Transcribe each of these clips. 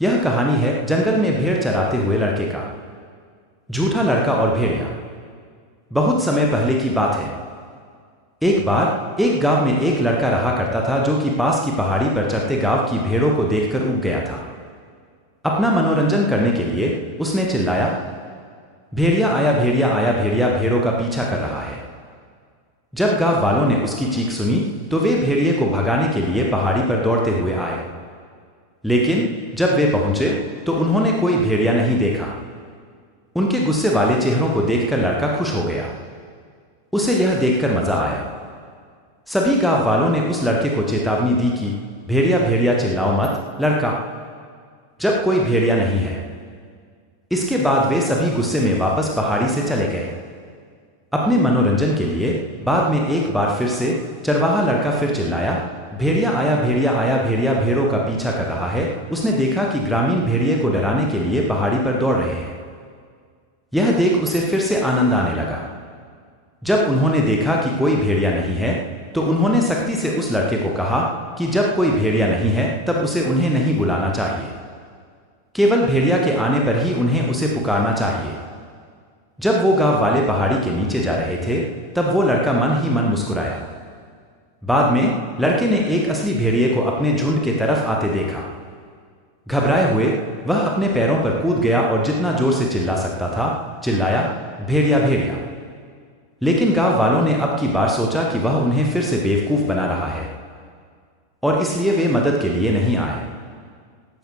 यह कहानी है जंगल में भेड़ चराते हुए लड़के का। झूठा लड़का और भेड़िया। बहुत समय पहले की बात है। एक बार एक गांव में एक लड़का रहा करता था जो कि पास की पहाड़ी पर चढ़ते गांव की भेड़ों को देखकर ऊब गया था। अपना मनोरंजन करने के लिए उसने चिल्लाया, भेड़िया आया, भेड़िया आया, भेड़िया भेड़ों का पीछा कर रहा है। जब गांव वालों ने उसकी चीख सुनी तो वे भेड़िए को भगाने के लिए पहाड़ी पर दौड़ते हुए आए। लेकिन जब वे पहुंचे तो उन्होंने कोई भेड़िया नहीं देखा। उनके गुस्से वाले चेहरों को देखकर लड़का खुश हो गया। उसे यह देखकर मजा आया। सभी गांव वालों ने उस लड़के को चेतावनी दी कि भेड़िया भेड़िया चिल्लाओ मत लड़का, जब कोई भेड़िया नहीं है। इसके बाद वे सभी गुस्से में वापस पहाड़ी से चले गए। अपने मनोरंजन के लिए बाद में एक बार फिर से चरवाहा लड़का फिर चिल्लाया, भेड़िया आया, भेड़िया आया, भेड़िया भेड़ों का पीछा कर रहा है। उसने देखा कि ग्रामीण भेड़िए को डराने के लिए पहाड़ी पर दौड़ रहे हैं। यह देख उसे फिर से आनंद आने लगा। जब उन्होंने देखा कि कोई भेड़िया नहीं है तो उन्होंने सख्ती से उस लड़के को कहा कि जब कोई भेड़िया नहीं है तब उसे उन्हें नहीं बुलाना चाहिए। केवल भेड़िया के आने पर ही उन्हें उसे पुकारना चाहिए। जब वो गांव वाले पहाड़ी के नीचे जा रहे थे तब वो लड़का मन ही मन मुस्कुराया। बाद में लड़के ने एक असली भेड़िए को अपने झुंड के तरफ आते देखा। घबराए हुए वह अपने पैरों पर कूद गया और जितना जोर से चिल्ला सकता था चिल्लाया, भेड़िया भेड़िया। लेकिन गांव वालों ने अब की बार सोचा कि वह उन्हें फिर से बेवकूफ बना रहा है और इसलिए वे मदद के लिए नहीं आए।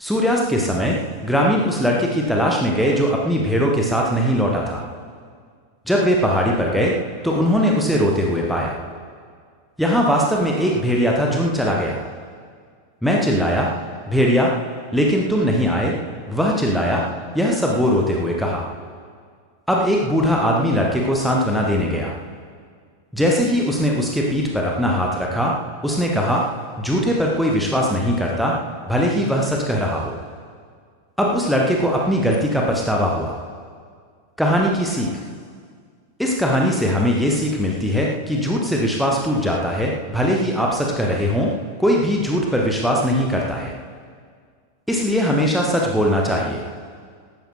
सूर्यास्त के समय ग्रामीण उस लड़के की तलाश में गए जो अपनी भेड़ों के साथ नहीं लौटा था। जब वे पहाड़ी पर गए तो उन्होंने उसे रोते हुए पाया। यहां वास्तव में एक भेड़िया था। झुंड चला गया। मैं चिल्लाया, भेड़िया, लेकिन तुम नहीं आए। वह चिल्लाया। यह सब वो रोते हुए कहा। अब एक बूढ़ा आदमी लड़के को सांत्वना देने गया। जैसे ही उसने उसके पीठ पर अपना हाथ रखा उसने कहा, झूठे पर कोई विश्वास नहीं करता, भले ही वह सच कह रहा हो। अब उस लड़के को अपनी गलती का पछतावा हुआ। कहानी की सीख। इस कहानी से हमें यह सीख मिलती है कि झूठ से विश्वास टूट जाता है। भले ही आप सच कह रहे हों, कोई भी झूठ पर विश्वास नहीं करता है। इसलिए हमेशा सच बोलना चाहिए।